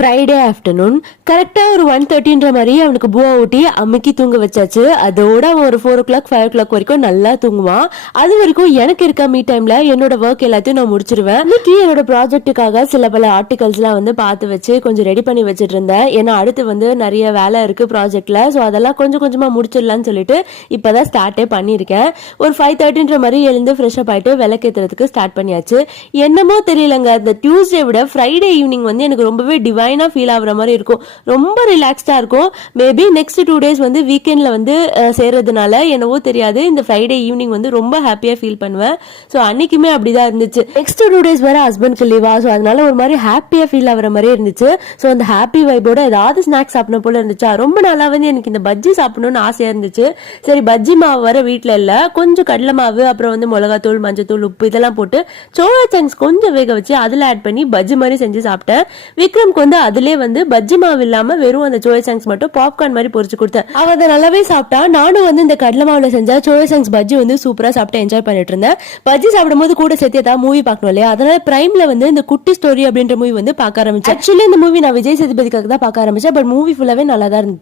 Friday afternoon கரெக்டாக ஒரு 1:30ன்ற மாதிரி அவனுக்கு பூவா ஊட்டி அம்மிக்கி தூங்க வச்சாச்சு. அதோட அவன் ஒரு 4 o'clock 5 o'clock வரைக்கும் நல்லா தூங்குவான். அது வரைக்கும் எனக்கு இருக்க மீ டைம்ல என்னோட ஒர்க் எல்லாத்தையும் நான் முடிச்சிருவேன். இன்னைக்கு என்னோட ப்ராஜெக்ட்டுக்காக சில பல ஆர்டிகல்ஸ்லாம் வந்து பார்த்து வச்சு கொஞ்சம் ரெடி பண்ணி வச்சுட்டு இருந்தேன். ஏன்னா அடுத்து வந்து நிறைய வேலை இருக்கு ப்ராஜெக்ட்ல. ஸோ அதெல்லாம் கொஞ்சம் கொஞ்சமா முடிச்சிடலாம்னு சொல்லிட்டு இப்பதான் ஸ்டார்ட்டே பண்ணியிருக்கேன். ஒரு 5:30ன்ற மாதிரி எழுந்து ஃப்ரெஷ் அப் ஆயிட்டு விளக்கேற்றுறதுக்கு ஸ்டார்ட் பண்ணியாச்சு. என்னமோ தெரியலங்க, இந்த டியூஸ்டே விட ஃப்ரைடே ஈவினிங் வந்து எனக்கு ரொம்பவே டிவைனா ஃபீல் ஆகுற மாதிரி இருக்கும். ரொம்ப ரிலாக்ஸ்டா இருக்கும். மேபி நெக்ஸ்ட் 2 days வந்து வீக்கெண்ட்ல வந்து சேர்றதுனால என்னவோ தெரியாது, இந்த ஃப்ரைடே ஈவினிங் வந்து ரொம்ப ஹாப்பியா ஃபீல் பண்ணுவேன். ஸோ அன்னைக்குமே அப்படிதான் இருந்துச்சு. நெக்ஸ்ட் 2 days வேற ஹஸ்பண்ட்க்கு லீவா, ஸோ அதனால ஒரு மாதிரி ஹாப்பியா ஃபீல் ஆகுற மாதிரி இருந்துச்சு. ஸோ அந்த ஹாப்பி வைபோட ஏதாவது ஸ்நாக்ஸ் சாப்பிடணும் போல இருந்துச்சா. ரொம்ப நாளா வந்து எனக்கு இந்த பஜ்ஜி சாப்பிடணும்னு ஆசையா இருந்துச்சு. சரி பஜ்ஜி மாவு வர வீட்டுல இல்ல, கொஞ்சம் கடலை மாவு அப்புறம் வந்து மிளகாத்தூள் மஞ்சத்தூள் உப்பு இதெல்லாம் போட்டு சோளா சங்க்ஸ் கொஞ்சம் வேக வச்சு அதுல ஆட் பண்ணி பஜ்ஜி மாதிரி செஞ்சு சாப்பிட்டேன். விக்ரம்க்கு வந்து அதுலயே வந்து பஜ்ஜி மாவு இல்லாம வெறும் அந்த சோயா சங்க்ஸ் மட்டும் பாப்கார்ன் மாதிரி பொரிச்சு கொடுத்தேன். அவ அதை நல்லாவே சாப்பிட்டா. நானும் வந்து இந்த கடலை மாவுல செஞ்ச சோயா சங்க்ஸ் பஜ்ஜி வந்து சூப்பரா சாப்பிட்டு என்ஜாய் பண்ணிட்டு இருந்தேன். பஜ்ஜி சாப்பிடும் போது கூட சேர்த்து ஏதாவது மூவி பார்க்கணும் இல்லையா, அதனால பிரைம்ல வந்து இந்த குட்டி ஸ்டோரி அப்படின்ற மூவி வந்து பார்க்க ஆரம்பிச்சேன். ஆக்சுவலி இந்த மூவி நான் விஜய் சேதுபதிக்காக தான் பார்க்க ஆரம்பிச்சேன். பட் மூவி ஃபுல்லாவே நல்லா தான் இருந்துச்சு.